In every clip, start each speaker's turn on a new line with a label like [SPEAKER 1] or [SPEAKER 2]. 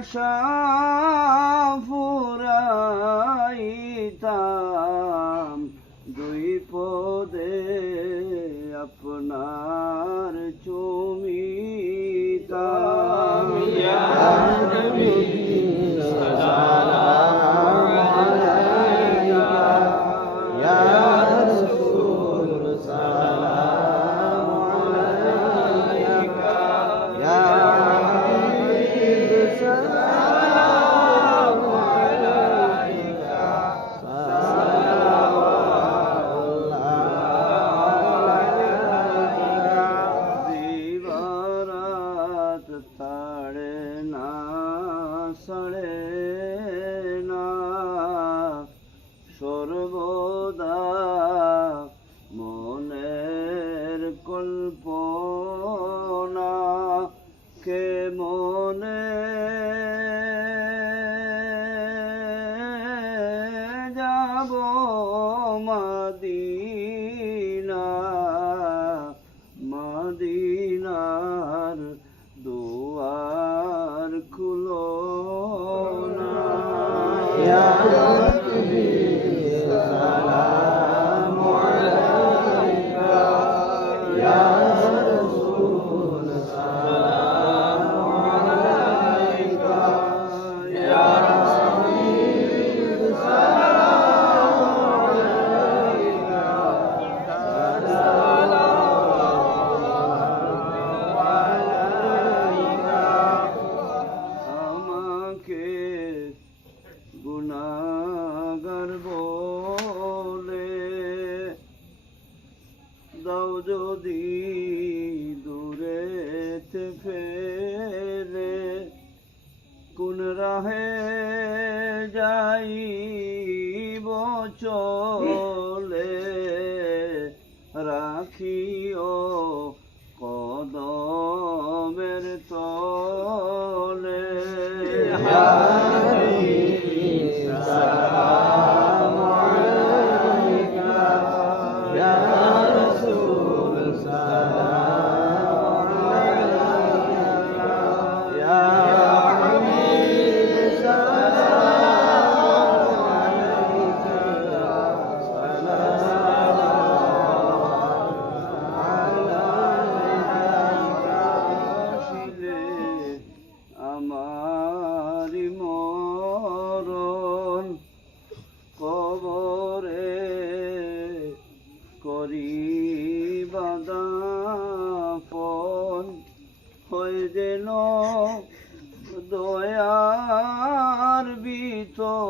[SPEAKER 1] আশা ফুরাইতাম দুই পদে আপনার সড়ে না। সর্বদা মনের কল্পনা কে মনে যদি দূরে ফেলে কোন রাহে যাই চলে রাখিও কদমের তলে। আসিলে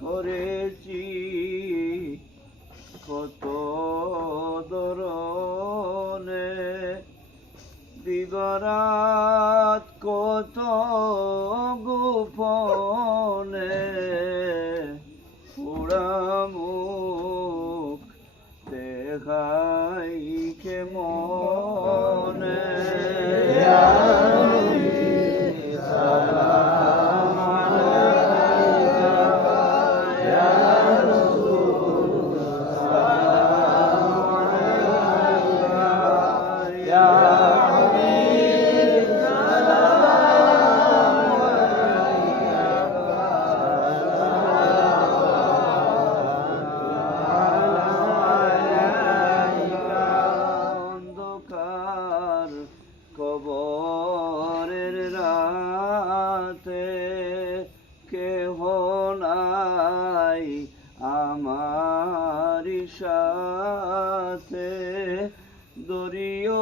[SPEAKER 1] করেছি। কত দরনে দিগরাত কত গোপনে জগতে কেহ নাই আমার সাথে। দরিয়